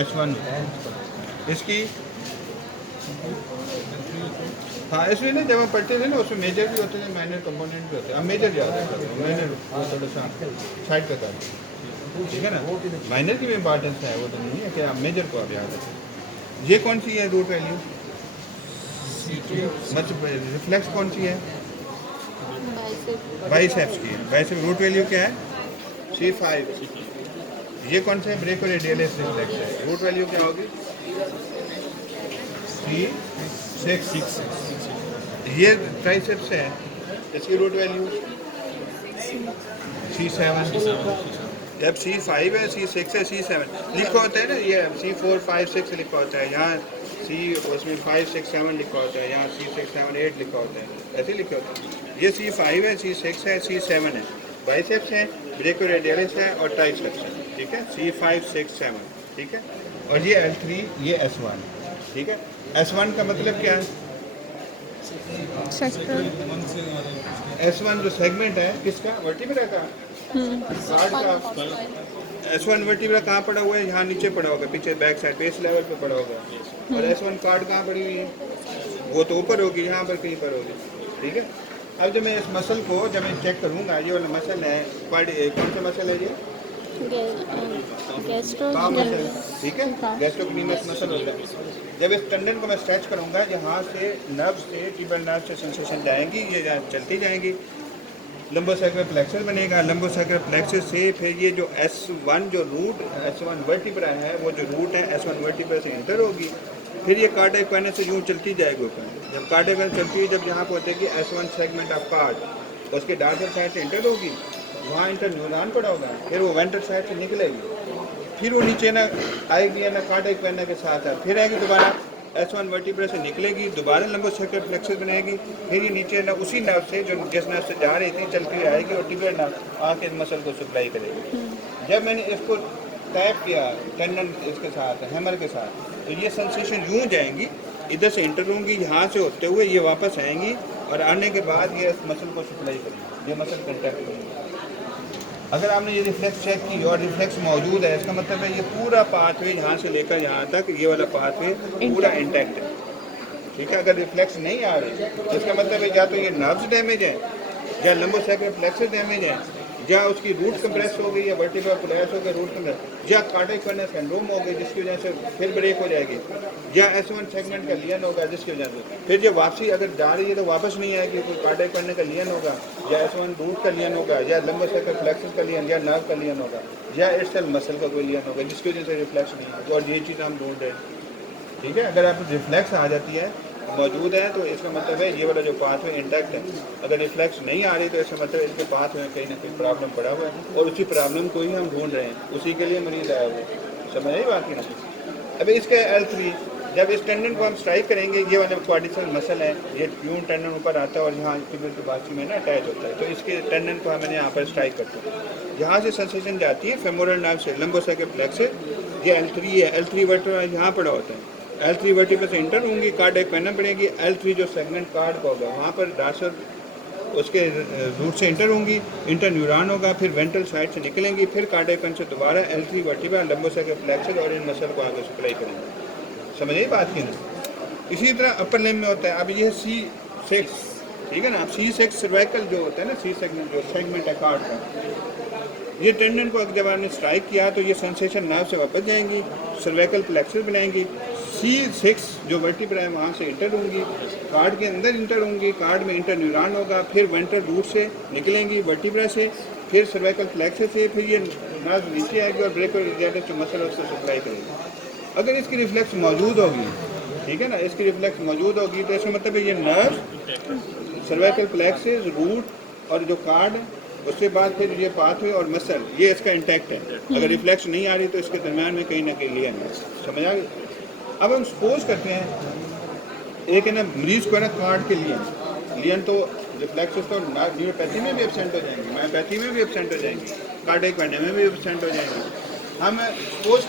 H1 इसकी हाँ इसलिए ना जब हम पढ़ते थे ना उसमें मेजर भी होते थे माइनर कंपोनेंट भी होते हैं। अब मेजर याद है माइनर थोड़ा सा साइड पे कर ठीक है ना। माइनर की भी इम्पोर्टेंस है वो तो नहीं है कि आप मेजर को आप याद रखें। ये कौन सी है रूट वैल्यू मतलब रिफ्लेक्स कौन सी है बाइसेप्स की है। बाइसेप रूट वैल्यू क्या है C5। ये कौन सा है ब्रेको रेडियलिस रिफ्लेक्स है रूट वैल्यू क्या होगी C6। ये ट्राइसेप्स है इसकी रूट वैल्यू C7। जब C5 है C6 है C7 लिखा होता है ना ये C4 5 6 लिखा होता है यहाँ C उसमें 5 6 7 लिखा होता है यहाँ C6 7 8 लिखा होता है ऐसे लिखा होता है। ये C5 है C6 है C7 है बाइसेप्स है ब्रेको रेडियलिस है और ट्राइसेप्स है ठीक है C5 6 7 ठीक है। और ये L3 ये S1 ठीक है। S1 का मतलब क्या है S1 जो सेगमेंट है किसका वर्टिब्रा का कार्ड का। S1 वर्टिब्रा कहाँ पड़ा हुआ है यहाँ नीचे पड़ा होगा पीछे बैक साइड बेस लेवल पे पड़ा होगा और S1 कार्ड कहाँ पड़ी हुई है वो तो ऊपर होगी यहाँ पर कहीं पर होगी ठीक है। अब जब मैं इस मसल को जब मैं चेक करूँगा ये वाला मसल है कौन सा मसल है ये ठीक है गैस्ट्रोक्नीमस मसल होता है। जब इस टेंडन को मैं स्ट्रेच करूँगा यहाँ से नर्व से टिबल नर्व से सेंसेशन जाएंगी ये चलती जाएंगी लंबोसैक्रल प्लेक्सस बनेगा लंबोसैक्रल प्लेक्सस से फिर ये जो S1 जो रूट S1 वर्टिब्रा है वो जो रूट है S1 वर्टिब्रा से एंटर होगी फिर ये कार्डियक वेनस से यूँ चलती जाएगी ऊपर। जब कार्डियक वेनस चलती है जब यहाँ पहुँचेगी S1 सेगमेंट ऑफ कार्ड उसके डार्सल साइड से एंटर होगी वहाँ इंटर न्यूरॉन पड़ा होगा फिर वो वेंट्रल साइड से निकलेगी फिर वो नीचे ना आएगी ना कार्डियक वेनस के साथ है फिर आएगी दोबारा S1 वर्टिब्रा से निकलेगी दोबारा लंबोसैक्रल प्लेक्सस बनेगी फिर ये नीचे ना उसी नर्व से जो जिस नर्व से जा रही थी चलती आएगी और टिबियल नर्व आके इस मसल को सप्लाई करेगी। जब मैंने इसको टैप किया टेंडन इसके साथ हैमर के साथ तो ये सेंसेशन यूँ जाएंगी इधर से इंटर होंगी यहाँ से होते हुए ये वापस आएंगी और आने के बाद ये इस मसल को सप्लाई करेंगी ये मसल कंटैक्ट करेंगी। अगर आपने ये रिफ्लेक्स चेक की और रिफ्लेक्स मौजूद है इसका मतलब है ये पूरा पाथवे यहाँ से लेकर यहाँ तक ये वाला पाथवे पूरा इंटैक्ट है ठीक है। अगर रिफ्लेक्स नहीं आ रही तो इसका मतलब है या तो ये नर्व्स डैमेज है या लंबोसैक्रल प्लेक्सस डैमेज है या उसकी रूट कंप्रेस हो गई या वर्टिब्रा कोलैप्स हो गया रूट कंप्रेस या कार्डियक वेनस सिंड्रोम हो गई जिसकी वजह से फिर ब्रेक हो जाएगी या S1 सेगमेंट का लियन होगा जिसकी वजह से फिर जब वापसी अगर जा रही है तो वापस नहीं आएगी कोई कार्डियक वेनस का लियन होगा या S1 रूट का लियन होगा या लंबोसैक्रल प्लेक्सस का लियन या नर्व का लियन होगा या इटसेल्फ मसल का कोई लियन होगा जिसकी वजह से रिफ्लेक्स नहीं होगा। और ये चीज़ हम ढूंढ रहे हैं ठीक है। अगर आप रिफ्लेक्स आ जाती है मौजूद है तो इसका मतलब है ये वाला जो पाथवे इंटैक्ट है। अगर रिफ्लेक्स नहीं आ रही तो इसका मतलब इसके पाथवे में कहीं ना कहीं प्रॉब्लम पड़ा हुआ है और उसी प्रॉब्लम को ही हम ढूंढ रहे हैं उसी के लिए मरीज आया हुआ है। समझ आई बात की ना। अभी इसके L3 जब इस टेंडन को हम स्ट्राइक करेंगे ये वाला क्वाड्रिसेप्स मसल है ये यूँ टेंडन ऊपर आता है और यहाँ टिबियल के बाजू में ना अटैच होता है तो इसके टेंडन को हम यहाँ पर स्ट्राइक करते हैं यहाँ से सेंसेशन जाती है फेमोरल नर्व से लंबोसैक्रल प्लेक्सस ये L3 है L3 वर्टिब्रा यहाँ पड़ा होता है L3 वर्टिब्रा से इंटर होंगी कार्डियक वेनस पड़ेगी L3 जो सेगमेंट कार्ड का होगा वहाँ पर डार्सल उसके रूट से इंटर होंगी इंटर न्यूरॉन होगा फिर वेंट्रल साइड से निकलेंगी फिर कार्डियक वेनस से दोबारा L3 वर्टिब्रा लंबोसैक्रल प्लेक्सस और इन मसल को आगे सप्लाई करेंगे। समझ आई बात की ना। इसी तरह अपर लिम्ब में होता है अब ये C6 ठीक है ना। अब C6 सर्वाइकल जो होता है ना C सेगमेंट जो सेगमेंट है कार्ड का ये टेंडन को अगर जब आपने स्ट्राइक किया तो ये सेंसेशन नर्व से वापस जाएंगी सर्वाइकल प्लेक्सस बनाएंगी C6 जो वर्टिब्रा है वहाँ से इंटर होंगी कार्ड के अंदर इंटर होंगी कार्ड में इंटर न्यूरॉन होगा फिर वेंट्रल रूट से निकलेंगी वर्टिब्रा से फिर सर्वाइकल प्लेक्सस से फिर ये नर्व नीचे आएगी और ब्रेको रेडियलिस जो मसल उसको सप्लाई करेगी। अगर इसकी रिफ्लेक्स मौजूद होगी ठीक है ना इसकी रिफ्लेक्स मौजूद होगी तो इसका मतलब है ये नर्व सर्वाइकल प्लेक्सस रूट और जो कार्ड उसके बाद फिर ये पाथवे और मसल ये इसका इंटैक्ट है। अगर रिफ्लेक्स नहीं आ रही तो इसके दरमियान में कहीं ना कहीं लियन है। समझ आ गई। अब हम सपोज करते हैं एक है ना मरीज को है ना कार्ड के लियन तो रिफ्लेक्सेस तो न्यूरोपैथी में भी एब्सेंट हो जाएंगी मायोपैथी में भी एब्सेंट हो जाएंगी कार्डियक वेनस में भी एब्सेंट हो जाएंगी। हम सपोज